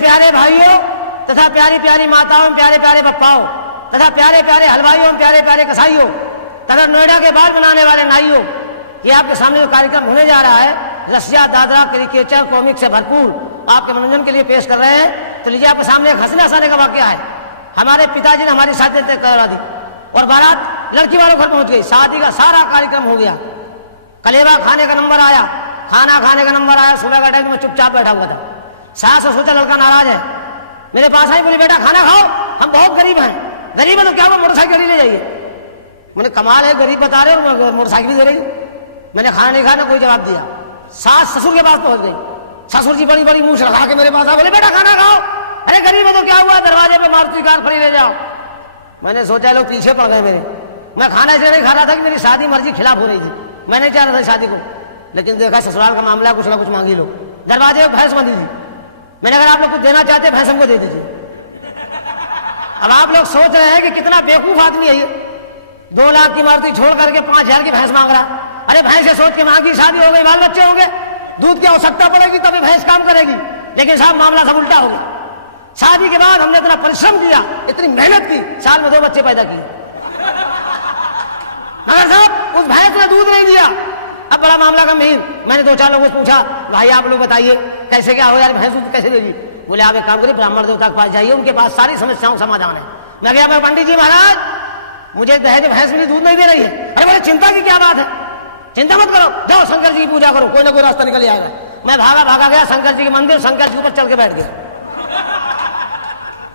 प्यारे भाइयों तथा प्यारी प्यारी माताओं, प्यारे प्यारे बप्पाओं तथा प्यारे प्यारे हलवाइयों, प्यारे प्यारे कसाईयों तथा नोएडा के बाल बनाने वाले नाइयों, ये आपके सामने जो कार्यक्रम होने जा रहा है रसिया, दादरा, क्रिकेचर, कॉमिक से भरपूर आपके मनोरंजन के लिए पेश कर रहे हैं। तो लीजिए आपके सामने एक हंसने हंसाने का वाकया है। हमारे पिताजी ने हमारी शादी तय करा दी और बारात लड़की वालों घर पहुंच गई। शादी का सारा कार्यक्रम हो गया, कलेवा खाने का नंबर आया, खाना खाने का नंबर आया। सुबह का टाइम में चुपचाप बैठा हुआ था। सास से सोचा लड़का नाराज है, मेरे पास आई, बोली बेटा खाना खाओ, हम बहुत गरीब हैं। गरीब है तो क्या, वो मोटरसाइकिल ले जाइए। मैंने कमाल है, गरीब बता रहे हो मोटरसाइकिल दे रही। मैंने खाना नहीं खाना, कोई जवाब दिया। सास ससुर के पास पहुंच गई। ससुर जी बड़ी बड़ी मूछ लगा के मेरे पास आ, बोले बेटा खाना खाओ। अरे गरीब है तो क्या हुआ, दरवाजे पे मारुति कार खड़ी ले जाओ। मैंने सोचा लोग पीछे पड़ गए मेरे। मैं खाना इसलिए नहीं खा रहा था कि मेरी शादी मर्जी खिलाफ हो रही थी, मैं नहीं चाह रहा था शादी को। लेकिन देखा ससुराल का मामला, कुछ ना कुछ मांगी लो। दरवाजे पर भैंस बंधी थी। मैंने अगर आप लोग कुछ देना चाहते भैंस हमको दे दीजिए। अब आप लोग सोच रहे हैं कि कितना बेवकूफ आदमी है ये, 2 लाख की मारुति छोड़ करके 5,000 की भैंस मांग रहा। अरे भैंस से सोच के मांगी, शादी हो गई, बाल बच्चे होंगे, दूध की आवश्यकता पड़ेगी तभी भैंस काम करेगी। लेकिन साहब मामला सब उल्टा हो गया। शादी के बाद हमने इतना परिश्रम किया, इतनी मेहनत की, साल में 2 बच्चे पैदा किए, मगर साहब उस भैंस ने दूध नहीं दिया। अब बड़ा मामला गंभीर। मैंने 2-4 लोगों से पूछा, भाई आप लोग बताइए कैसे क्या हो यार, भैंस दूध कैसे देगी। बोले आप एक काम करिए, ब्राह्मण देवता के पास जाइए, उनके पास सारी समस्याओं का समाधान है। मैं गया, मैं पंडित जी महाराज मुझे दहेज भैंस मेरी दूध नहीं दे रही है। अरे बोले चिंता की क्या बात है, चिंता मत करो, जाओ शंकर जी की पूजा करो, कोई ना कोई रास्ता निकल आएगा। मैं भागा गया शंकर जी के मंदिर, शंकर जी ऊपर चल के बैठ गया।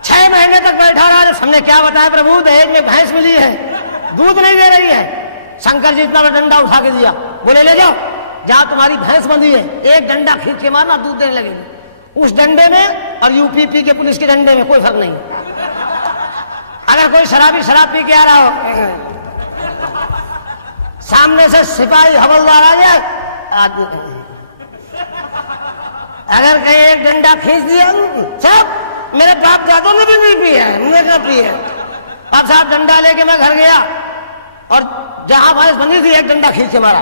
6 महीने तक बैठा रहा। हमने क्या बताया प्रभु, दहेज में भैंस मिली है, दूध नहीं दे रही है। शंकर जी इतना बड़ा डंडा उठा के दिया, बोले ले जाओ, जहां तुम्हारी भैंस बंधी है एक डंडा खींच के मारना, दूध देने लगेगी। उस डंडे में और यूपी के पुलिस के डंडे में कोई फर्क नहीं। अगर कोई शराबी शराब पी के आ रहा हो, सामने से सिपाही हवलदार आ जाए, अगर कहीं एक डंडा खींच दिया, सब मेरे बाप दादों ने भी नहीं पिया है, मुझे क्या पिया। अब साहब डंडा लेके मैं घर गया और जहां भैंस बंधी थी एक डंडा खींच के मारा।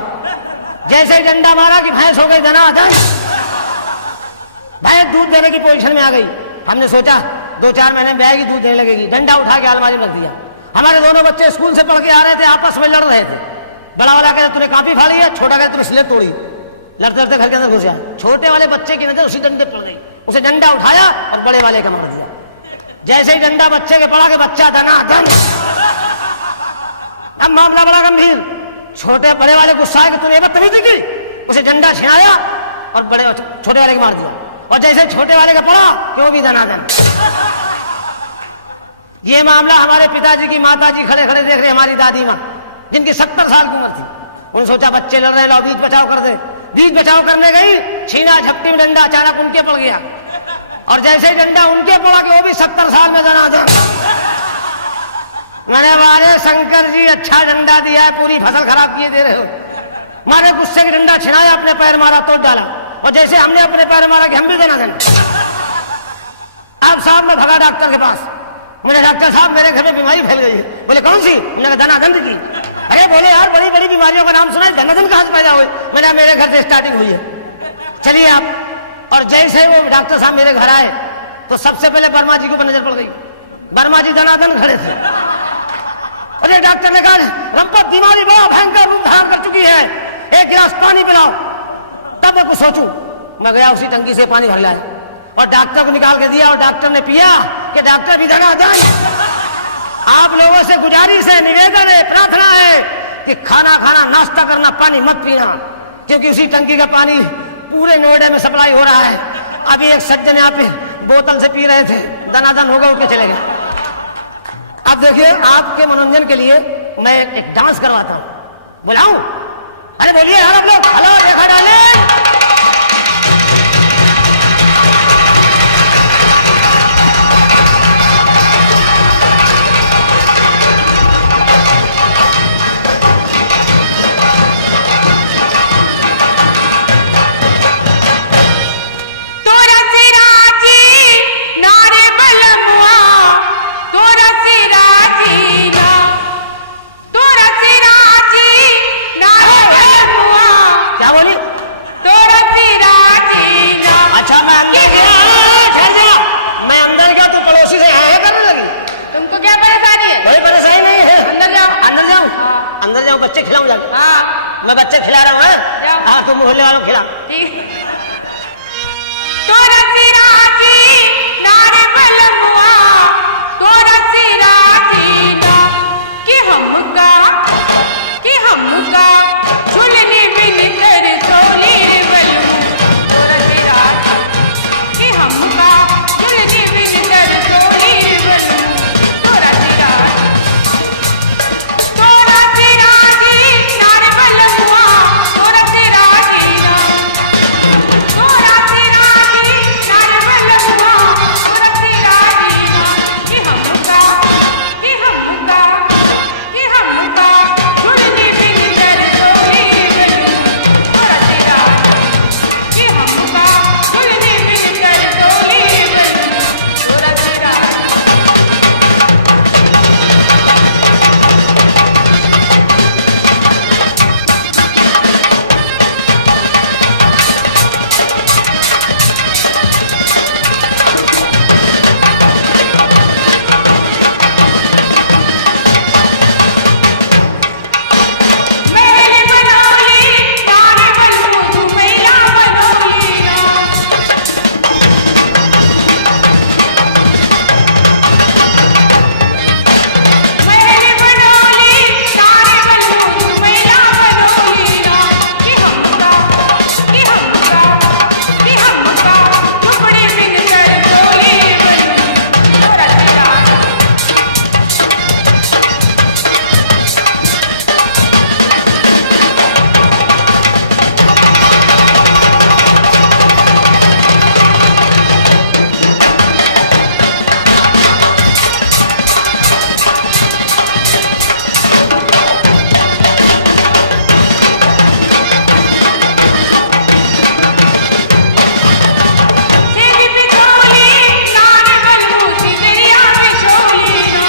जैसे ही डंडा मारा कि भैंस हो गई धनाधन, भैंस दूध देने की पोजीशन में आ गई। हमने सोचा 2-4 महीने में आएगी, दूध देने लगेगी। डंडा उठा के अलमारी में रख दिया। हमारे दोनों बच्चे स्कूल से पढ़ के आ रहे थे, आपस में लड़ रहे थे। बड़ा वाला कहता तूने काफी फाड़ी है, छोटा कहता तूने स्लेट तोड़ी। लड़ते लड़ते घर के अंदर घुस गया। छोटे वाले बच्चे की नजर उसी डंडे पड़ गई, उसे डंडा उठाया और बड़े वाले का मार दिया। जैसे ही डंडा बच्चे के पड़ा के बच्चा धनाधन। अब मामला बड़ा गंभीर। छोटे बड़े वाले गुस्सा है कि तूने बदतमीजी की, उसे डंडा छिनाया और छोटे वाले को मार दिया। और जैसे छोटे वाले का पड़ा कि वो भी धनाधन। ये मामला हमारे पिताजी की माताजी खड़े खड़े देख रहे, हमारी दादी माँ जिनकी 70 साल की उम्र थी। उन्होंने सोचा बच्चे लड़ रहे, लाओ बीच बचाव कर दे। बीच बचाव करने गई, छीना झपटी में डंडा अचानक उनके पड़ गया। और जैसे ही डंडा उनके पड़ा कि वो भी 70 साल में धनाधन। मैंने वाले शंकर जी अच्छा डंडा दिया है, पूरी फसल खराब किए दे रहे हो। मारे गुस्से की डंडा छिनाया, अपने पैर मारा, तोड़ डाला। और जैसे हमने अपने पैर मारा कि हम भी धनाधन। अब साहब मैं भगा डॉक्टर के पास। मुझे डॉक्टर साहब मेरे घर में बीमारी फैल गई है। बोले कौन सी? मैंने धनाधन की। अरे बोले यार बड़ी बड़ी बीमारियों का नाम सुना है, धनाधन कहां से पैदा हुए? मैंने मेरे घर से स्टार्टिंग हुई है, चलिए आप। और जैसे वो डॉक्टर साहब मेरे घर आए तो सबसे पहले वर्मा जी के ऊपर नजर पड़ गई। वर्मा जी धनाधन खड़े थे। अरे डॉक्टर ने कहा रंपत बीमारी बड़ा भयंकर रूप धारण कर चुकी है, 1 गिलास पानी पिलाओ। तब मैं कुछ सोचूं, मैं गया उसी टंकी से पानी भर लाया और डॉक्टर को निकाल के दिया और डॉक्टर ने पिया कि डॉक्टर भी धनाधन। आप लोगों से गुजारिश है, निवेदन है, प्रार्थना है कि खाना खाना, नाश्ता करना, पानी मत पीना, क्योंकि उसी टंकी का पानी पूरे नोएडा में सप्लाई हो रहा है। अभी एक सज्जन यहाँ पे बोतल से पी रहे थे, धनाधन हो गए, उठ के चले गए। अब देखिए आपके मनोरंजन के लिए मैं एक डांस करवाता हूं, बुलाऊं? अरे बोलिए यार आप लोग, हेलो देखा डाले। तो बच्चे खिलाऊं जाके? हाँ मैं बच्चे खिला रहा हूँ। जाओ। हाँ तुम मोहल्ले वालों को खिला। ठीक। तोरा सिराजी नारे बलमुआ, तोरा सिराजी ना कि हमका झुलने बिन कर चोली रे बलमु, तोरा सिराजी कि हमका झुलने बिन कर चोली रे बलमु, तोरा सिराजी नारे बलमुआ, तोरा सिराजी ना, तोरा सिराजी नारे बलमुआ, तोरा सिराजी ना कि हमका झुलने बिन कर चोली रे बलमु, तोरा सिराजी कि हमका झुलने बिन कर चोली रे बलमु, तोरा सिराजी। मेरे बनोली नारे बलमु मैया बनोली ना, मेरे बनोली नारे बलमु मैया बनोली ना कि हमका टुकड़े बिन कर चोली रे बलमु, तोरा सिराजी। तेरी बिछोली नारे बलमु सिमरिया बिछोली ना,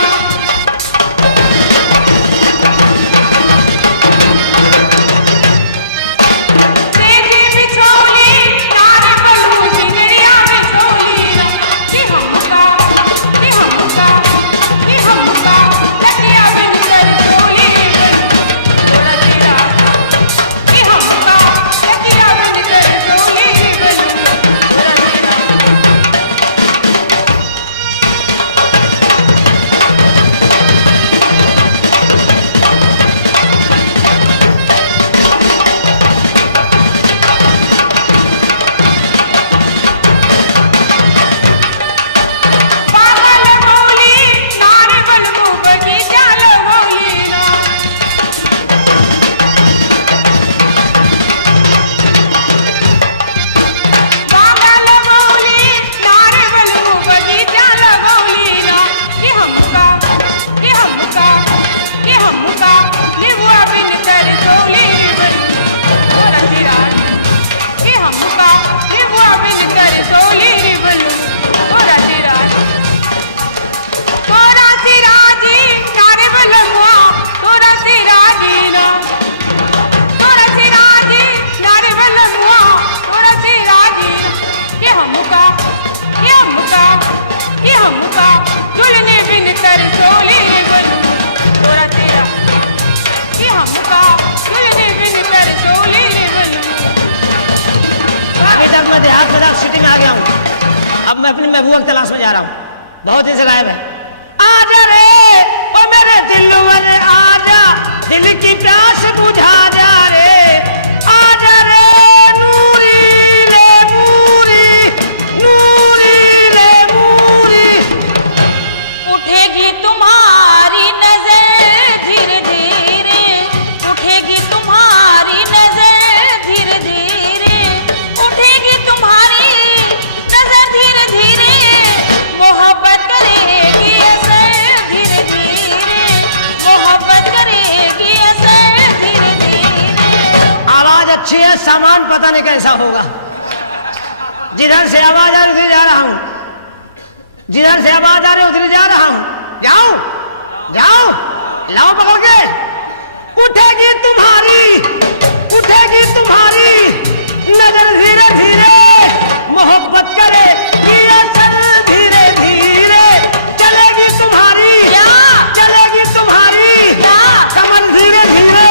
तेरी बिछोली नारे बलमु सिमरिया बिछोली ना कि हमका लगिया बिन कर चोली रे बलमु, तोरा सिराजी कि हमका लगिया बिन कर चोली रे बलमु, तोरा सिराजी। पागल बोली नारे बलमु बगीचा लगोली ना, पागल बोली नारे बलमु बगीचा लगोली ना कि हमका निबुआ बिन कर चोली रे बलमु, तोरा सिराजी कि हमका निबुआ बिन कर चोली रे बलमु, तोरा सिराजी। तोरा सिराजी नारे बलमुआ, तोरा सिराजी ना, तोरा सिराजी नारे बलमुआ, तोरा सिराजी कि हमका झुलने बिन कर चोली रे बलमु, तोरा सिराजी कि हमका झुलने बिन कर चोली रे बलमु। अभी तक मैं देहात में सिटी में आ गया हूँ। अब मैं अपनी महबूबा की तलाश में जा रहा हूँ। बहुत दिन से गायब है। आजा रे ओ मेरे दिल वाले आजा, दिल की प्यास बुझा जा रे। आजा रे नूरी रे मूरी, नूरी रे मूरी। उठेगी तुम्हारी नजर धीरे धीरे, उठेगी तुम्हारी नजर धीरे धीरे, उठेगी तुम्हारी नजर धीरे धीरे, मोहब्बत करेगी असर धीरे धीरे, मोहब्बत करेगी असर धीरे धीरे। आवाज अच्छी है, सामान पता नहीं कैसा होगा। जिधर से आवाज आ रही उधर जा रहा हूँ, जिधर से आवाज आ रही उधर जा रहा हूँ। जाओ लाओ पकड़ के। उठेगी तुम्हारी नजर धीरे धीरे, मोहब्बत करे असर धीरे धीरे। चलेगी तुम्हारी कमर धीरे धीरे,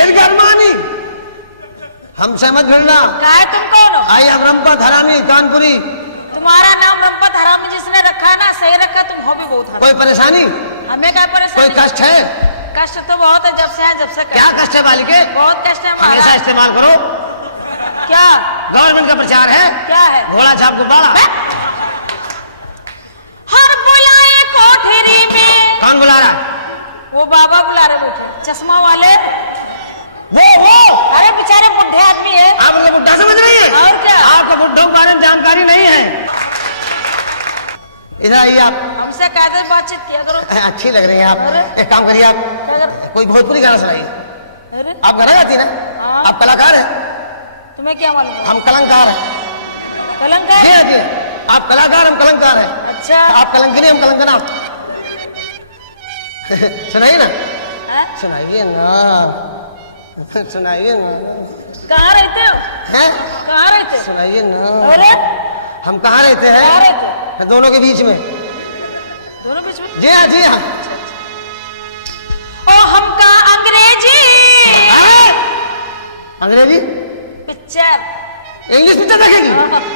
खेल का अरमानी हमसे मत भिड़ना। क्या है, तुम कौन हो? आई हम रंपत हरामी कानपुरी। तुम्हारा नाम रंपत हरामी जिसने रखा है ना, सही रखा, तुम हो भी बहुत हरामी। कोई परेशानी, हमें क्या परेशानी? कोई कष्ट है? कष्ट तो बहुत है, जब से है, जब से क्या कष्ट है बालिके? बहुत कष्ट है हमेशा महाराज। इस्तेमाल करो। क्या गवर्नमेंट का प्रचार है। क्या है? घोड़ा छाप गुब्बारा। हर बुलाए कोठरी में। कौन बुला रहा? वो बाबा बुला रहे बैठे, चश्मा वाले। वो अरे बेचारे बुढ़े आदमी है। आप उनको बुढ़ा समझ रही है? और क्या? आपको बुढ़ों के बारे में जानकारी नहीं है। इधर आइए आप। हमसे कायदे बातचीत किया करो। अच्छी लग रही है अरे। आप। एक काम करिए, आप क्या कर- कोई भोजपुरी गाना सुनाइए। अरे आप गाना गाती ना? हाँ। आप कलाकार हैं, तुम्हें क्या मालूम है? हम कलंकार हैं। कलंक ये है? है, आप कलाकार, हम कलंकार हैं। अच्छा। आप कलंकिनी, हम कलंकना। सुनाइए ना, हैं? सुनाइए ना, सुनाइए ना। कहाँ रहते हो? हैं? कहाँ रहते हो? सुनाइए ना। अरे हम कहाँ रहते कहाँ हैं? रहते? दोनों के बीच में। दोनों बीच में? जी हाँ, जी हाँ। ओ हमका अंग्रेजी अंग्रेजी पिक्चर। इंग्लिश पिक्चर देखेगी?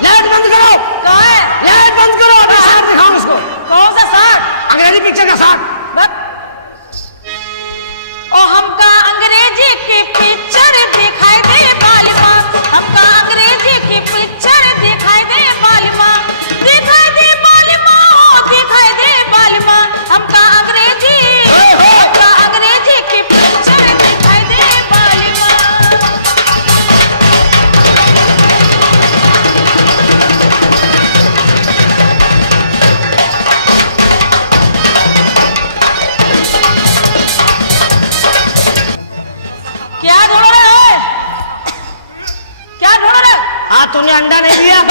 लाइट बंद करो, कहाँ है? लाइट बंद करो। अभी साथ दिखाओ उसको, कौन सा साथ? अंग्रेजी पिक्चर का साथ। बस। ओ हमका अंग्रेजी की पिक्चर दिखाई दे बालिमा, हमका अंग्रेजी की पिक्चर दिखाई दे बालिमा, दिखाई दे बालिमा, ओ दिखाई दे बालिमा, हमका अंग्रेजी, हमका अंग्रेजी की पिक्चर दिखाई दे बालिमा। क्या ढूंढ रहे हो? क्या ढूंढ रहे हो? आज तुमने अंडा नहीं दिया।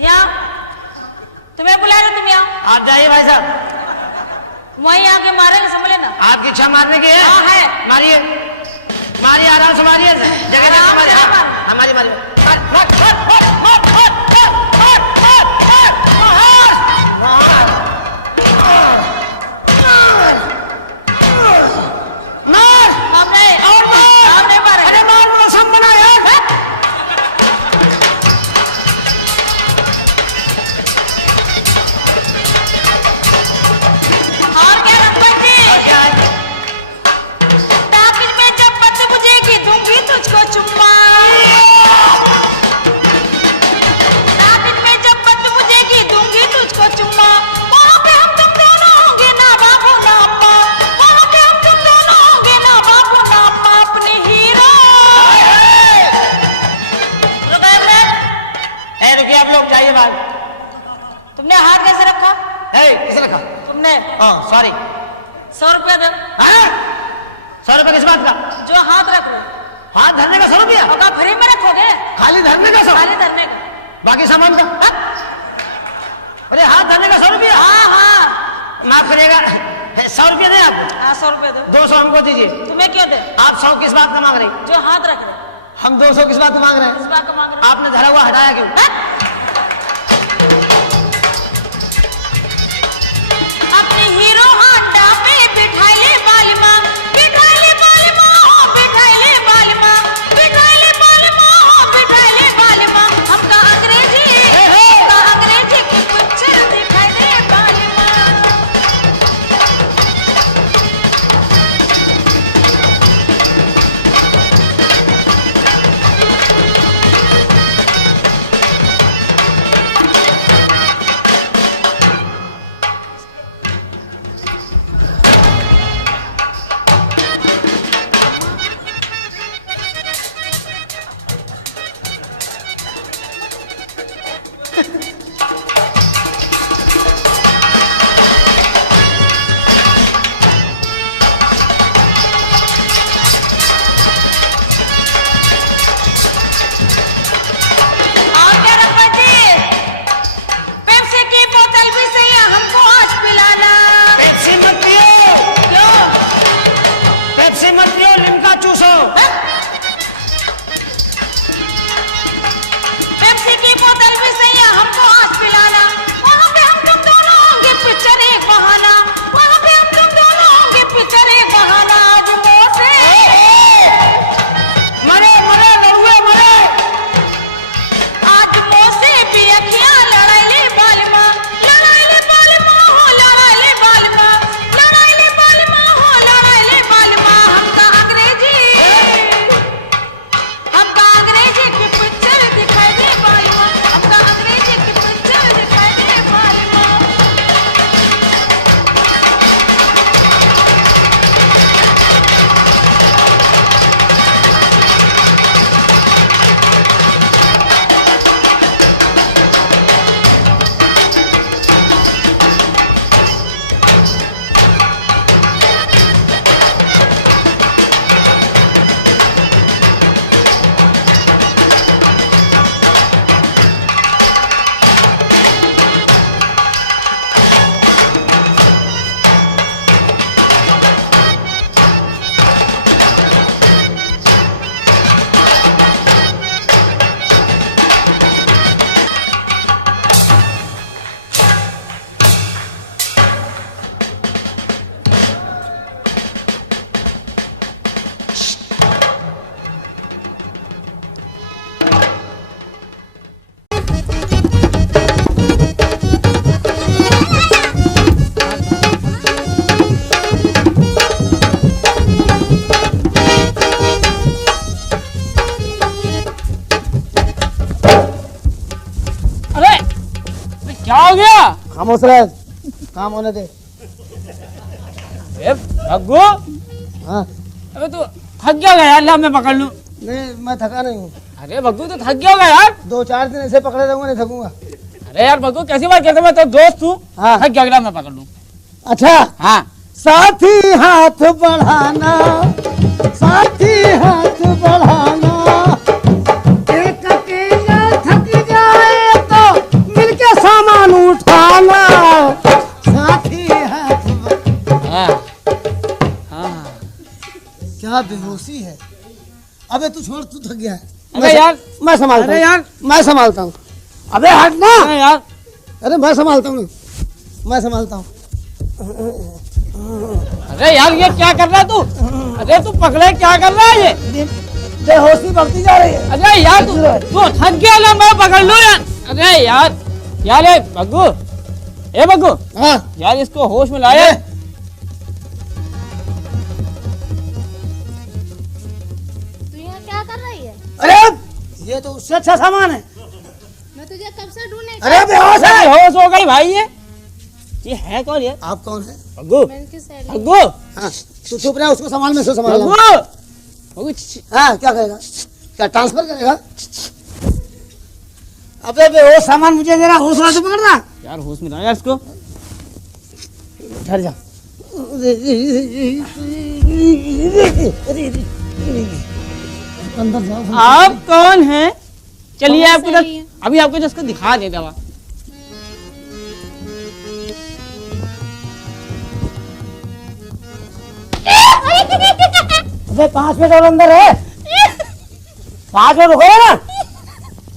यहाँ तुम्हें बुला रहे, तुम यहाँ आप जाइए भाई साहब, वहीं आके मारेंगे, समझ लेना। आपकी इच्छा मारने की है? हाँ, है। मारिए, मारिए, आराम से मारिए, जगह जगह आराम मारिए। से मार। हमारी मारिए। मार आप नहीं, और मार। आप नहीं मारे। अरे मार, वो सब बना यार। और क्या रंगत जी? क्या है? टाकिज में जब पत बुझेगी दूंगी तुझको चुम्मा, टाकिज में जब पत बुझेगी दूंगी तुझको चुम्मा, वहाँ पे हम तुम दोनों होंगे ना बाबू ना अम्मा, वहाँ पे हम तुम दोनों होंगे ना बाबू ना अम्मा, अपने हीरो। रुको एक मिनट, ए, रुकिए आप लोग, जाइए बाहर। तुमने हाथ कैसे रखा? ए, किसे रखा? तुमने हाँ, सॉरी। 100 रुपया दो। हाँ? 100 रुपये किस बात का? जो हाथ रख रहे हो, हाथ धरने का 100 रुपया? और क्या फ्री में रखोगे? खाली धरने का 100? खाली धरने का। बाकी सामान का? हाँ? अरे हाथ धरने का 100 रुपया? हाँ हाँ माफ करिएगा, 100 रुपया नहीं आपको, हाँ, 100 रुपया दो। 200 हमको दीजिए। तुम्हें क्यों दे? आप 100 किस बात का मांग रही? जो हाथ रख रहे हो, हम 200 किस बात मांग रहे हैं? इस बात का मांग रहे हो? आपने धरा हुआ हटाया क्यों? हाँ? अपने हीरो हांडा पे बिठाई ले बालिमा, बिठाई ले बालिमा, ओ बिठाई क्या हो गया? खामोश रह, काम होने दे। ए भग्गू, हाँ अबे तू थक गया होगा यार, ला मैं पकड़ लूं। नहीं, मैं थका नहीं हूँ। अरे भग्गू तो थक गया होगा यार। 2-4 दिन ऐसे पकड़े रहूंगा, नहीं थकूंगा। अरे यार भग्गू कैसी बात कहते, मैं तो दोस्त हूँ। हाँ। थक गया, ला मैं पकड़ लूं। अच्छा, हाँ साथी हाथ बढ़ाना, साथी हाथ बढ़ाना, एक अकेला थक जाए तो मिलके सामान उठाना, साथी हाथ हाँ हाँ। क्या बेहोशी है। अबे तू छोड़, तू थक गया है। अरे यार, मैं संभालता हूँ। अरे यार, मैं संभालता हूँ। अबे हट ना। अरे यार, अरे मैं संभालता हूँ, मैं संभालता हूँ। अरे यार ये क्या कर रहा है तू? अरे तू पकड़े, क्या कर रहा है ये? बेहोशी बढ़ती जा रही है। अरे यार तू थक गया ना, मैं पकड़ लूं यार। अरे यार यार, ए भग्गू, ए भग्गू, हाँ यार इसको होश में लाया। तू यहाँ क्या कर रही है? अरे ये तो उससे अच्छा सामान है। मैं तुझे कब से ढूंढने अरे बेहोश है। होश हो गई भाई। ये है कौन ये? आप कौन है? भग्गू, मैं इनकी सहेली। भग्गू, हाँ तू चुप रहा, उसको संभाल, में से संभाल। भग्गू, भग्गू, हाँ क्या करेगा? क्या ट्रांसफर करेगा? अबे बेहोश सामान मुझे जरा होश वाला से पकड़ना। यार होश में लाया इसको। ठहर जा। अंदर जाओ। आप कौन है? चलिए कौन आपको सही है? अभी आपको जिसको दिखा दे दवा। अबे 5 मिनट और अंदर है। 5 मिनट रुको ना,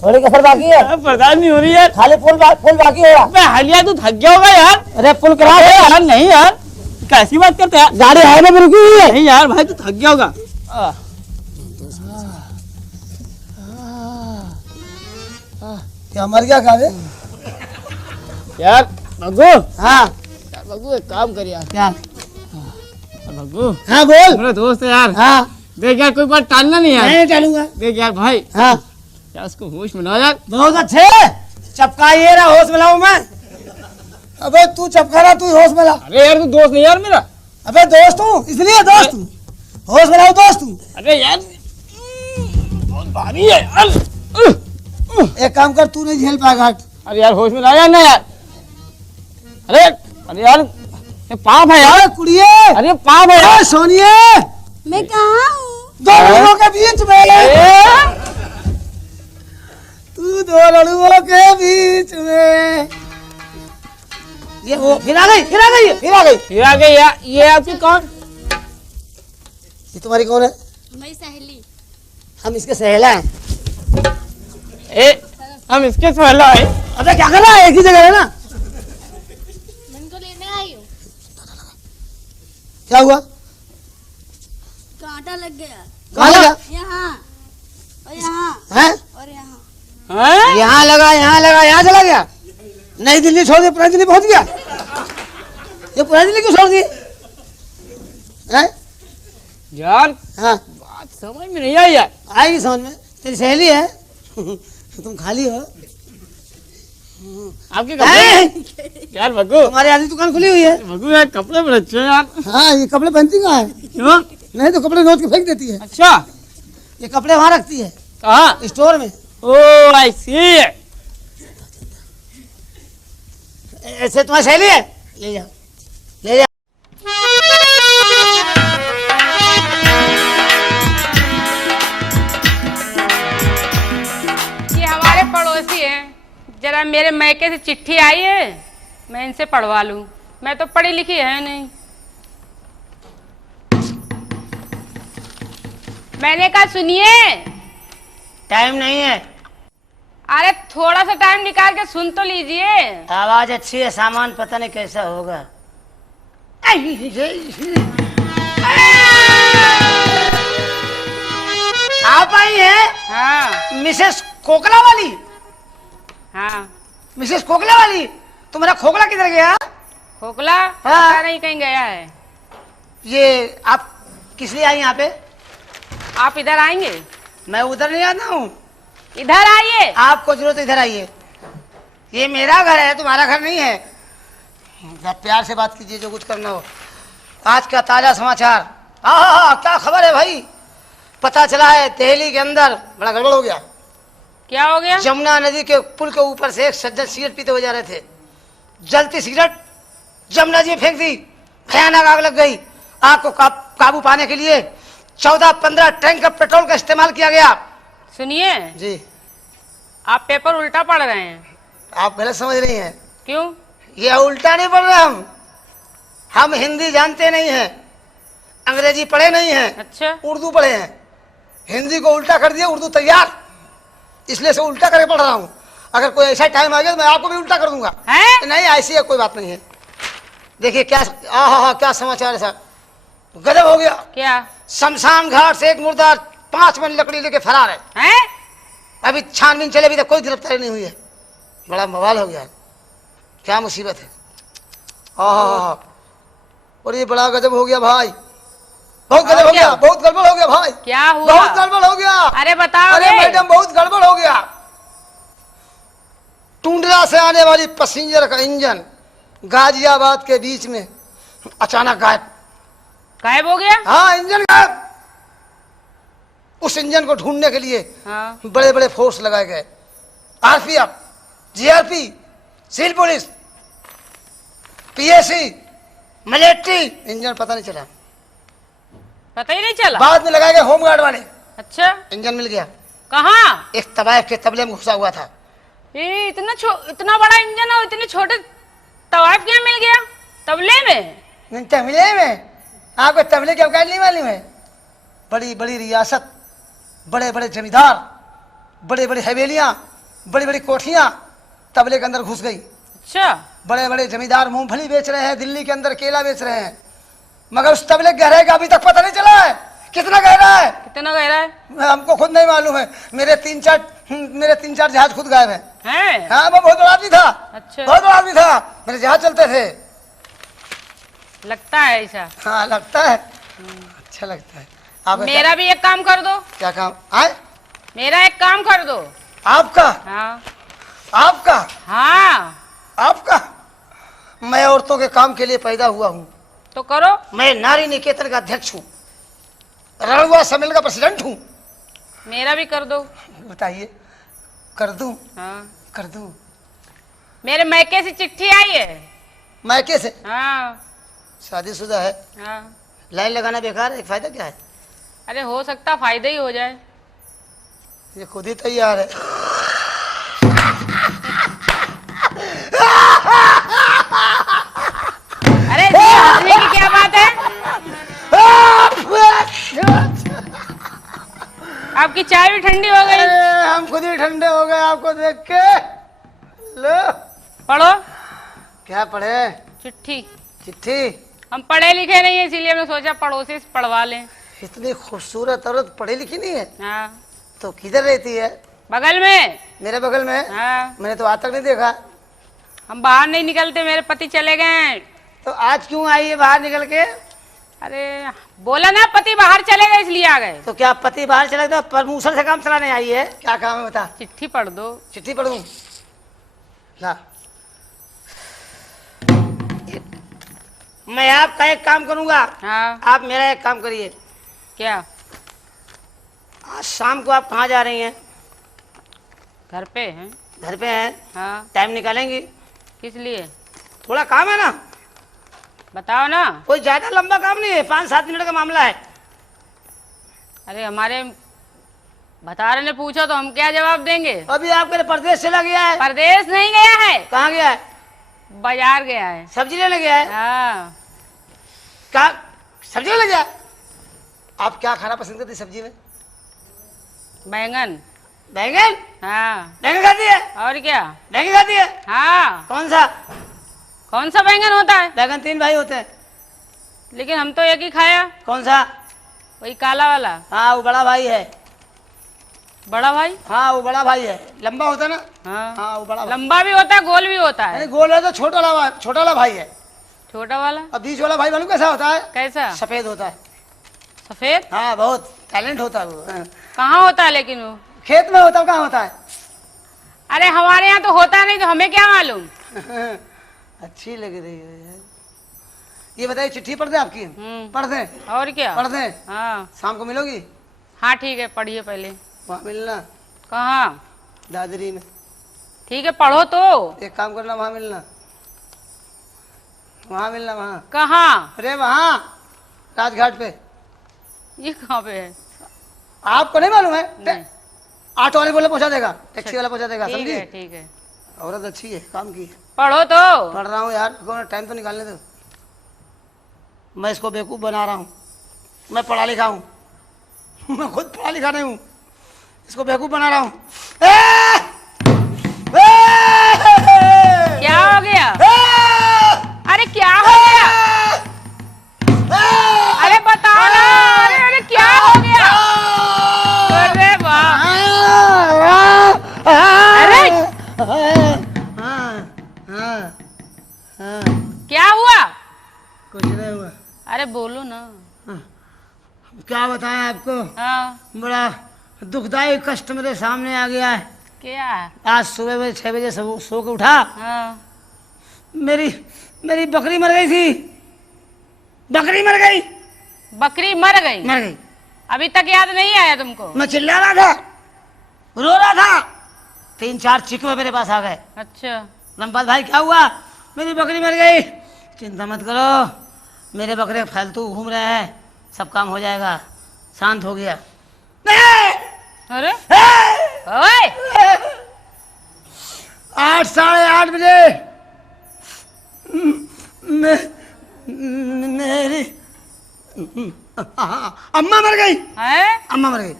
थोड़ी कसर बाकी है। बर्दाश्त नहीं हो रही यार। खाली फुल बाकी है। अबे हलिया तू थक गया होगा यार। अरे फुल करा अरे दे। यार नहीं यार, कैसी बात करते हैं? गाड़ी हाईवे में रुकी हुई है। नहीं यार भाई, तू थक गया होगा। क्या मर गया कावे? यार भग्गू, हाँ यार भग्गू एक काम कर यार। क्या? भग्गू हाँ बोल। मेरा दोस्त है यार। हाँ देख यार, कोई बात टालना नहीं यार। नहीं डालूंगा। देख यार भाई, हाँ यार उसको होश में ला यार। बहुत अच्छे, चपकाइए रहा, होश में लाऊं मैं। अबे तू चपका रहा, तू होश में ला। अरे यार तू दोस्त नहीं यार मेरा। अबे दोस्त हूँ, इसलिए दोस्त हूँ। होश में लाओ, दोस्त हूँ। अरे यार बहुत भारी है यार। एक काम कर, तू नहीं झेल पाएगा। हट। अरे यार होश में ला यार ना यार। अरे अरे यार, ये पाप है यार। अरे कुड़िए, अरे पाप है यार। अरे सोनिए, मैं कहाँ हूँ? 2 लड़ुओं के बीच में। ए, तू 2 लड़ुओं के बीच में। ये वो फिर आ गई, फिर आ गई, फिर आ गई। ये आ गई यार। ये आपकी कौन? ये तुम्हारी कौन है? मेरी सहेली। हम इसके सहेला हैं। ए, हम इसके पहला है। अबे क्या कर रहा है? एक ही जगह है ना। मैं इनको लेने आई हूँ। क्या हुआ? कांटा लग गया। कहाँ लगा? यहाँ और यहाँ हैं? और यहाँ। हैं? यहाँ लगा, यहाँ लगा, यहाँ चला गया। नई दिल्ली छोड़ के पुरानी दिल्ली पहुंच गया। ये पुरानी दिल्ली क्यों छोड़ दी? हैं? यार हाँ बात समझ में नहीं आई यार। आएगी समझ में। तेरी सहेली है। तुम खाली हो। आपके कपड़े हैं? यार भग्गू, तुम्हारी आधी दुकान खुली हुई है। भग्गू यार कपड़े बड़े अच्छे हैं यार। हाँ ये कपड़े पहनती कहाँ है? क्यों? नहीं तो कपड़े नोच के फेंक देती है। अच्छा, ये कपड़े वहाँ रखती है, कहाँ? स्टोर में। ओ आई सी। ऐसे तुम्हारी सहेली है? ले जाओ, ले जाओ। ये हमारे पड़ोसी हैं। जरा मेरे मैके से चिट्ठी आई है, मैं इनसे पढ़वा लूं। मैं तो पढ़ी लिखी है नहीं। मैंने कहा सुनिए। टाइम नहीं है। अरे थोड़ा सा टाइम निकाल के सुन तो लीजिए। आवाज अच्छी है, सामान पता नहीं कैसा होगा। आप आई हैं? हाँ मिसेस कोकला वाली? हाँ। मिसेस कोकला वाली, तुम्हारा खोखला किधर गया? खोखला पता नहीं कहीं गया है। ये आप किस लिए आई यहाँ पे? आप इधर आएंगे? मैं उधर नहीं आता हूँ। इधर आइए। आपको जरूरत है, इधर आइए। ये मेरा घर है, तुम्हारा घर नहीं है। जरा प्यार से बात कीजिए, जो कुछ करना हो। आज का ताजा समाचार। हाँ, क्या खबर है भाई? पता चला है दिल्ली के अंदर बड़ा गड़बड़ हो गया। क्या हो गया? जमुना नदी के पुल के ऊपर से एक सज्जन सिगरेट पीते हुए जा रहे थे। जलती सिगरेट जमुना जी में फेंक दी, भयानक आग लग गई। आग को काबू पाने के लिए 14-15 टैंकर पेट्रोल का इस्तेमाल किया गया। सुनिए जी, आप पेपर उल्टा पढ़ रहे हैं। आप गलत समझ रही हैं। क्यों? ये उल्टा नहीं पढ़ रहे हम हिंदी जानते नहीं हैं, अंग्रेजी पढ़े नहीं हैं, अच्छा, उर्दू पढ़े हैं। हिंदी को उल्टा कर दिया, उर्दू तैयार, इसलिए से उल्टा करके पढ़ रहा हूँ। अगर कोई ऐसा टाइम आ गया तो मैं आपको भी उल्टा कर दूंगा। है? नहीं, ऐसी है, कोई बात नहीं है। देखिए क्या क्या समाचार है साहब, गजब हो गया। क्या? शमशान घाट से एक मुर्दा 5 मन लकड़ी लेके फरार है। हैं? अभी छानबीन चले, अभी तक कोई गिरफ्तारी नहीं हुई है। बड़ा बवाल हो गया है, क्या मुसीबत है। और ये बड़ा गजब हो गया भाई, बहुत गजब हो गया, बहुत गड़बड़ हो गया भाई। क्या हुआ? बहुत गड़बड़ हो गया। अरे बताओ। अरे मैडम, बहुत गड़बड़ हो गया। टुंडला से आने वाली पैसेंजर का इंजन गाजियाबाद के बीच में अचानक गायब हो गया? हाँ, इंजन गायब। उस इंजन को ढूंढने के लिए हाँ। बड़े बड़े फोर्स लगाए गए, RPF, GRP, civil police, PAC, military. Engine पता नहीं चला, पता ही नहीं चला। बाद में लगाए गए होमगार्ड वाले। अच्छा, इंजन मिल गया। कहाँ? एक तवायफ के तबले में घुसा हुआ था। ये इतना बड़ा इंजन है, इतने छोटे तवायफ क्या मिल गया तबले में? नहीं, तबले में? आपको तबले की अवकाश नहीं मालूम है? बड़ी बड़ी रियासत, बड़े बड़े जमींदार, बड़े बड़े हवेलियां, बड़ी बड़ी कोठियां तबले के अंदर घुस गई। अच्छा, बड़े बड़े जमींदार मूंगफली बेच रहे हैं, दिल्ली के अंदर केला बेच रहे हैं, मगर उस तबले गहराई का अभी तक पता नहीं चला है। कितना गहरा है? कितना गहरा है? हमको खुद नहीं मालूम है। मेरे 3-4 जहाज खुद गायब है। हैं? हाँ, वो बहुत बड़ा आदमी था। अच्छा, बहुत बड़ा आदमी था, मेरे जहाज चलते थे। लगता है ऐसा। हाँ, लगता है, अच्छा लगता है। आप मेरा भी एक काम कर दो। क्या काम आए? मेरा एक काम कर दो। आपका? हाँ। आपका? हाँ, आपका? मैं औरतों के काम के लिए पैदा हुआ हूँ। तो करो। मैं नारी निकेतन का अध्यक्ष हूँ, रणवा सम्मेलन का प्रेसिडेंट हूँ। मेरा भी कर दो। बताइए, कर दूं? हाँ, कर दूं। मेरे मैके से चिट्ठी आई है। मैके से? हाँ। शादीशुदा है? हाँ। लाइन लगाना बेकार है, फायदा क्या है? अरे हो सकता फायदा ही हो जाए। ये खुद ही तैयार है। अरे इसमें हंसने की क्या बात है? आपकी चाय भी ठंडी हो गई। हम खुद ही ठंडे हो गए आपको देख के। लो, पढ़ो। क्या पढ़े? चिट्ठी। चिट्ठी? हम पढ़े लिखे नहीं है, इसीलिए हमने सोचा पड़ोसी से पढ़वा लें। इतनी खूबसूरत औरत पढ़ी लिखी नहीं है? हाँ। तो किधर रहती है? बगल में। मेरे बगल में? हाँ। मैंने तो आज तक नहीं देखा। हम बाहर नहीं निकलते, मेरे पति चले गए। तो आज क्यों आई है बाहर निकल के? अरे बोला ना पति बाहर चले गए इसलिए आ गए। तो क्या पति बाहर चले तो प्रमोशन से काम चलाने आई है? क्या काम है बता। चिट्ठी पढ़ दो। चिट्ठी पढ़ दूं? ला, मैं आपका एक काम करूंगा। हाँ। आप मेरा एक काम करिए। क्या? आज शाम को आप कहाँ जा रही हैं? घर पे हैं। घर पे हैं? हाँ। टाइम निकालेंगी? किस लिए? थोड़ा काम है ना। बताओ ना। कोई ज्यादा लंबा काम नहीं है, 5-7 मिनट का मामला है। अरे हमारे बता रहे ने पूछा तो हम क्या जवाब देंगे? अभी आपके लिए परदेश चला गया है। परदेश नहीं गया है। कहाँ गया है? बाजार गया है। सब्जी लेने गया है? हाँ। क्या सब्जी लेने गया? आप क्या खाना पसंद करती सब्जी में? बैंगन। बैंगन? हाँ। बैंगन खाती है? और क्या? बैंगन खाती है? हाँ। कौन सा? कौन सा बैंगन होता है? बैंगन 3 भाई होते हैं। लेकिन हम तो एक ही खाया। कौन सा? वही काला वाला। हाँ, वो बड़ा भाई है। बड़ा भाई? हाँ, वो बड़ा भाई है, लंबा होता है ना। हाँ। हाँ, वो बड़ा भाई। लंबा भी होता है, गोल भी होता है। नहीं, गोल है तो छोटा वाला भाई है। छोटा वाला? अब बीच वाला भाई मालूम कैसा होता है? कैसा? सफेद होता है। सफेद? हाँ, बहुत टैलेंट होता है वो। हाँ। कहाँ होता है लेकिन वो? खेत में होता है, कहाँ होता है? अरे हमारे यहाँ तो होता नहीं तो हमें क्या मालूम। अच्छी लग रही है यार। ये बताइए चिट्ठी पढ़ दे आपकी? पढ़ दे। और क्या? पढ़ दे। हाँ शाम को मिलोगी? हाँ ठीक है, पढ़िए पहले। वहाँ मिलना। कहाँ? दादरी में। ठीक है पढ़ो तो। एक काम करना, वहाँ मिलना। वहाँ मिलना। वहाँ कहाँ? अरे वहाँ राजघाट पे। ये कहाँ पे है? आपको नहीं मालूम है? नहीं। ऑटो वाले बोले पहुँचा देगा, टैक्सी वाला पहुँचा देगा, ठीक समझी? है ठीक है। औरत अच्छी है, काम की। पढ़ो तो। पढ़ रहा हूँ यार, टाइम तो निकालने दो। मैं इसको बेवकूफ़ बना रहा हूँ। मैं पढ़ा लिखा हूँ। मैं खुद पढ़ा लिखा नहीं हूँ, इसको बेवकूफ़ बना रहा हूँ। क्या हो गया? अरे क्या हो गया? अरे बताओ ना। अरे अरे क्या हो गया? अरे वाह। अरे क्या हुआ? कुछ नहीं हुआ। अरे बोलो ना। क्या बताएं आपको, हाँ बड़ा दुखदायी कष्ट मेरे सामने आ गया है। क्या? आज सुबह में 6 बजे सो के उठा, हाँ मेरी बकरी मर गई थी। बकरी मर गई। बकरी मर गई? मर गई। अभी तक याद नहीं आया तुमको? मैं चिल्ला रहा था, रो रहा था, 3-4 चिकवे मेरे पास आ गए। अच्छा। रामपाल भाई क्या हुआ? मेरी बकरी मर गई। चिंता मत करो, मेरे बकरे फालतू घूम रहे हैं, सब काम हो जाएगा। शांत हो गया। अरे ओए 8 साढ़े 8 बजे मेरी अम्मा मर गई। हैं? अम्मा मर गई।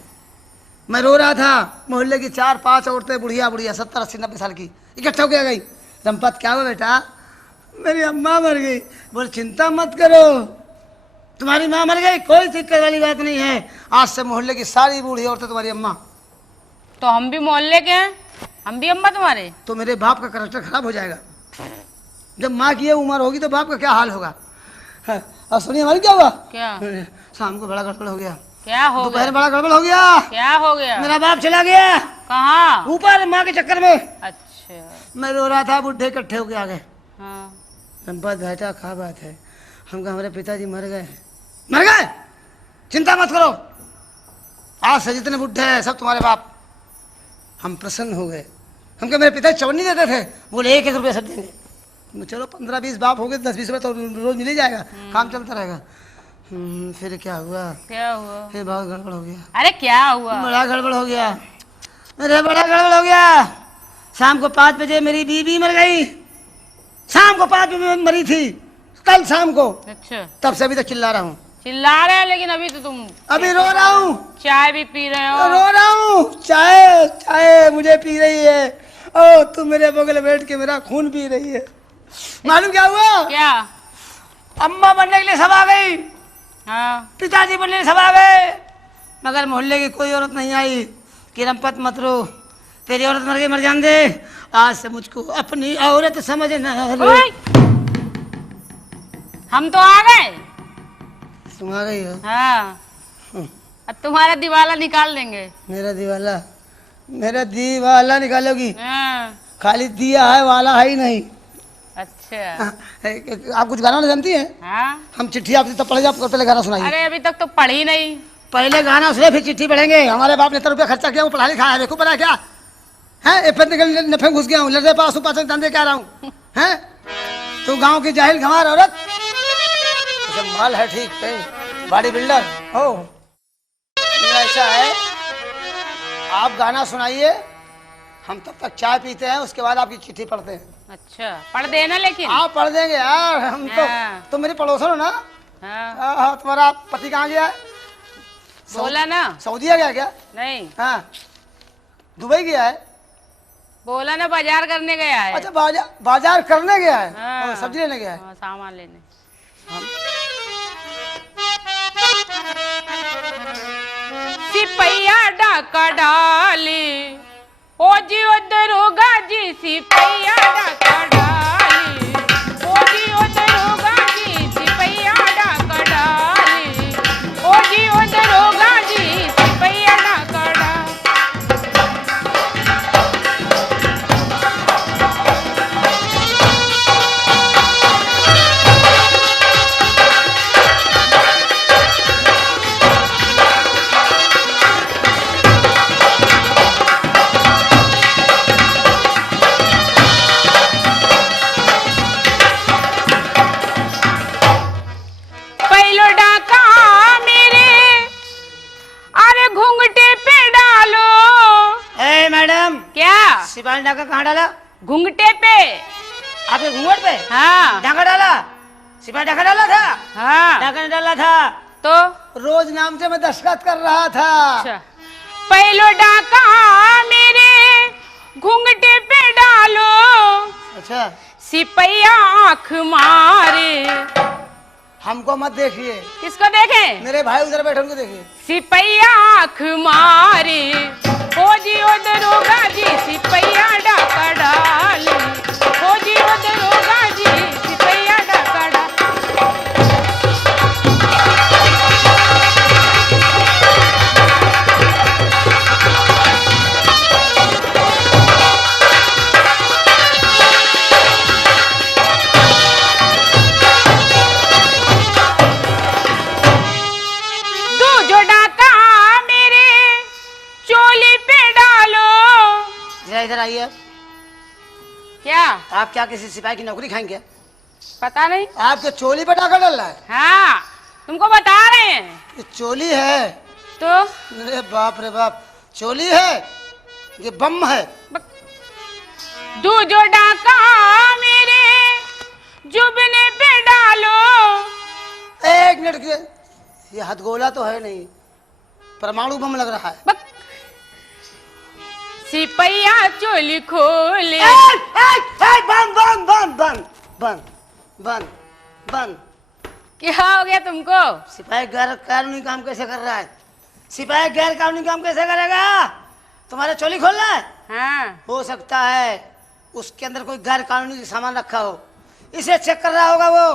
मैं रो रहा था, मोहल्ले की 4-5 औरतें बुढ़िया 70, 80, 90 साल की इकट्ठा हो गई। रमपत क्या हुआ बेटा? मेरी अम्मा मर गई। बोल चिंता मत करो, तुम्हारी माँ मर गई, कोई दिक्कत वाली बात नहीं है। आज से मोहल्ले की सारी बूढ़ी औरतें तुम्हारी अम्मा। तो हम भी मोहल्ले के हैं, हम भी अम्मा तुम्हारे। तो मेरे बाप का करैक्टर खराब हो जाएगा। जब माँ की ये उम्र होगी तो बाप का क्या हाल होगा। हाँ, और सुनिए हमारी क्या हुआ? क्या? शाम को बड़ा गड़बड़ हो गया। क्या हो दोपहर गया? बड़ा गड़बड़ हो गया। क्या हो गया? मेरा बाप चला गया कहाँ? ऊपर माँ के चक्कर में। अच्छा। मैं रो रहा था, बुढ़े इकट्ठे होके आ गए। हाँ संपत बेटा क्या बात है? हमका हमारे पिताजी मर गए। मर गए? चिंता मत करो, आज से जितने बुढ़े हैं सब तुम्हारे बाप। हम प्रसन्न हो गए। हमको मेरे पिताजी चवन्नी देते थे, बोले 1-1 रुपये सब देंगे। चलो 15-20 बाप हो गए, 10-20 रुपये तो रोज मिल ही जाएगा, काम चलता रहेगा। फिर क्या हुआ? क्या हुआ? फिर बहुत गड़बड़ हो गया। अरे क्या हुआ? बड़ा गड़बड़ हो गया, अरे बड़ा गड़बड़ हो गया। शाम को 5 बजे मेरी बीवी मर गई। शाम को 5 बजे मरी थी, कल शाम को। अच्छा। तब से अभी तक चिल्ला रहा हूँ। चिल्ला रहे हैं लेकिन अभी तो तुम अभी रो रहा हूँ, चाय भी पी रहे हो। रो रहा हूँ। चाय चाय मुझे पी रही है। ओ तुम मेरे बगल बैठ के मेरा खून पी रही है। मालूम क्या हुआ? क्या? अम्मा बनने के लिए सब आ गई, हाँ पिताजी बनने के लिए सब आ गए, मगर मोहल्ले की कोई औरत नहीं आई कि रमपत मत रो, तेरी औरत मर गई, मर जान दे। आज से मुझको अपनी औरत समझना। ओए! हम तो आ गए। तुम आ गई हो? हाँ अब तुम्हारा दिवाला निकाल देंगे। मेरा दीवाला निकालोगी? हाँ। खाली दिया है, वाला है ही नहीं। अच्छा। आप कुछ गाना जानती हैं? हाँ हम चिट्ठी आपसे तब पढ़े, आप पहले गाना सुनाइए। अरे अभी तक तो पढ़ी नहीं। पहले गाना सुने फिर चिट्ठी पढ़ेंगे। हमारे बाप ने इतना रुपया खर्चा किया, वो पढ़ा लिखा है, देखो पढ़ा क्या है? नफे घुस गया हूँ, लड़े पास धंधे कह रहा हूँ। हैं तू गांव की जाहिल गंवार औरत, माल है ठीक है, बॉडी बिल्डर हो। ऐसा है, आप गाना सुनाइए, हम तब तक चाय पीते हैं, उसके बाद आपकी चिट्ठी पढ़ते हैं। अच्छा पढ़ देना लेकिन। आप पढ़ देंगे यार, हम तो हाँ। तुम मेरी पड़ोसन हो ना। हाँ हाँ, तुम्हारा पति कहाँ गया है? बोला ना। सऊदीया गया क्या? नहीं हाँ, दुबई गया है। बोला ना बाजार करने गया है। अच्छा बाजार करने गया है। हाँ। सब्जी लेने गया है। हाँ, सामान लेने। सिपैया डाका डाली ओ जी ओ दरोगा जी, सिपैया डाका डाली ओ जी ओ दरोगा जी, सिपैया डाका डाली ओ जी ओ दरोगा जी, सिपैया डाका डाली। डाका कहाँ डाला? घुंघटे पे। आपके घूंघट पे हाँ डाका डाला? सिपाही डाका डाला था? हाँ डाका नहीं डाला था, तो रोज नाम से मैं दस्तखत कर रहा था। अच्छा, पहलो डाका मेरे घुंघटे पे डालो, अच्छा, सिपैया आंख मारे। हमको मत देखिए, किसको देखें? मेरे भाई उधर बैठे उनको देखिए। सिपैया आंख मारे, ओ जी ओ दरोगा जी सिपैया डाका डाल, ओ जी ओ दरोगा जी सिपैया डाका डाल। जो डाका मेरे चोली पे डालो। जरा इधर आइए। क्या? आप क्या किसी सिपाही की नौकरी खाएंगे? पता नहीं। आपके चोली पे डाका डाल रहा है? हाँ तुमको बता रहे हैं। ये चोली है? तो अरे बाप रे बाप, चोली है ये बम है। दो जो डाका मेरे जुबने पे डालो। एक मिनट के, ये हथगोला तो है नहीं, परमाणु बम लग रहा है। सिपैया चोली खोले। बंद बंद बंद बंद बंद बंद बंद। क्या हो गया तुमको? सिपाही गैर कानूनी काम कैसे कर रहा है? सिपाही गैर कानूनी काम कैसे करेगा? तुम्हारे चोली खोलना है? हाँ हो सकता है उसके अंदर कोई गैर कानूनी सामान रखा हो, इसे चेक कर रहा होगा वो।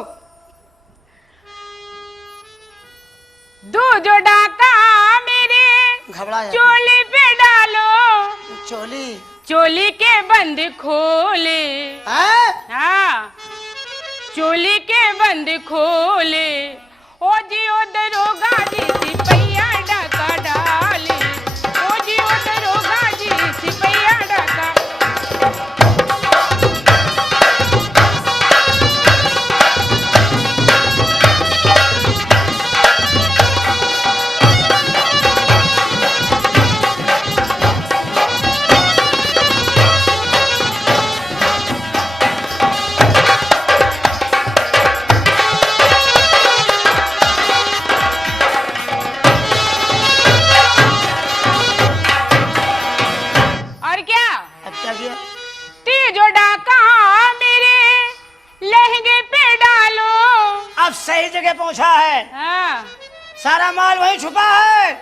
दो जो डाका मेरे घबरा जाता है। चोली पे डालो। चोली चोली के बंद खोले। है? हाँ चोली के बंद खोले, ओ जी ओ दरोगा जी सिपैया डाका डाले, ओ जी ओ दरोगा जी सिपैया डाका। और क्या? अब क्या किया? तीजो डाका मेरे लहंगे पे डालो। अब सही जगह पहुंचा है, हाँ सारा माल वहीं छुपा है,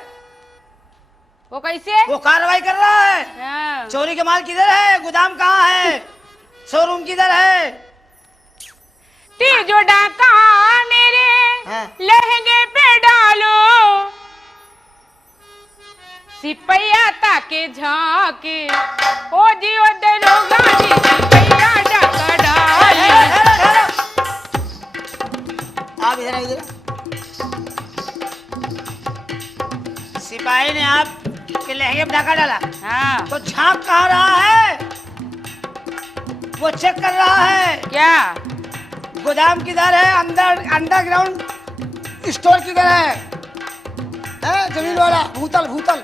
वो कैसे? वो कार्रवाई कर रहा है। हाँ चोरी के माल किधर है? गोदाम कहाँ है? शोरूम किधर है? तीजो डाका मेरे हाँ। लहंगे पे डालो, सिपैया ताके झाके, ओ जी ओ दरोगा जी सिपैया डाका डाले। आप इधर आइए। सिपाही ने आपके लहंगे पे डाका डाला, हाँ तो झांक कहाँ रहा है? वो चेक कर रहा है क्या? गोदाम किधर है, अंदर अंडरग्राउंड स्टोर किधर है? जमीन वाला भूतल भूतल।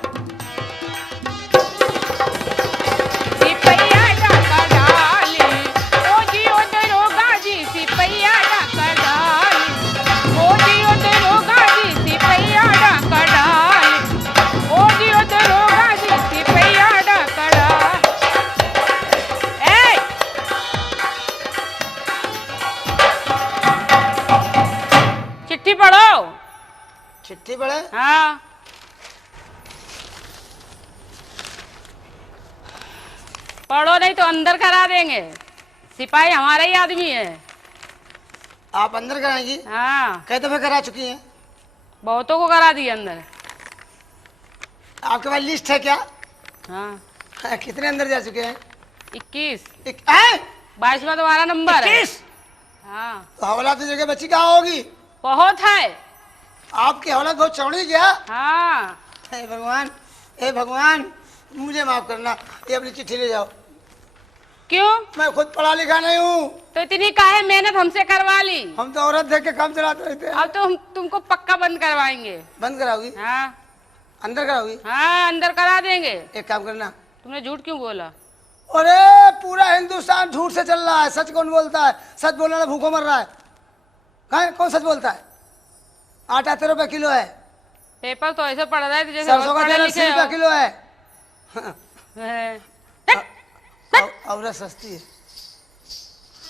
सिपैया डाका डाले, ओ जी ओ दरोगा जी सिपैया डाका डाले, ओ जी ओ दरोगा जी सिपैया डाका डाले, ओ जी ओ दरोगा जी सिपैया डाका डाले। ए चिट्ठी पढ़ो। चिट्ठी पढ़े? हाँ पढ़ो नहीं तो अंदर करा देंगे, सिपाही हमारा ही आदमी है। आप अंदर कराएंगी? हाँ कई दफे करा चुकी हैं? बहुतों को करा दिया अंदर। आपके पास लिस्ट है क्या? हाँ कितने अंदर जा चुके हैं? 21 22वां तुम्हारा नंबर है। 21? हाँ तो हवाला तो जगह बची कहाँ होगी? बहुत है। आपकी हवालत बहुत चौड़ी क्या? हाँ हे भगवान, हे भगवान, मुझे माफ करना, ये अपनी चिट्ठी ले जाओ। क्यों? मैं खुद पढ़ा लिखा नहीं हूँ। तो इतनी काहे मेहनत हमसे करवा ली? हम तो औरत देख के काम चलाते रहते हैं। अब तो हम तुमको पक्का बंद करवाएंगे। बंद कराओगी? हाँ अंदर कराओगी? हाँ अंदर करा देंगे। एक काम करना, तुमने झूठ क्यों बोला? अरे पूरा हिंदुस्तान झूठ से चल रहा है, सच कौन बोलता है? सच बोलने वाला भूखों मर रहा है। कौन सच बोलता है? आटा 13 रुपए किलो है, पेपर तो ऐसे पढ़ रहा है जैसे सरसों बहुत का पढ़े तेल लिखे 80 रुपए हो। किलो है। है। औरत सस्ती है।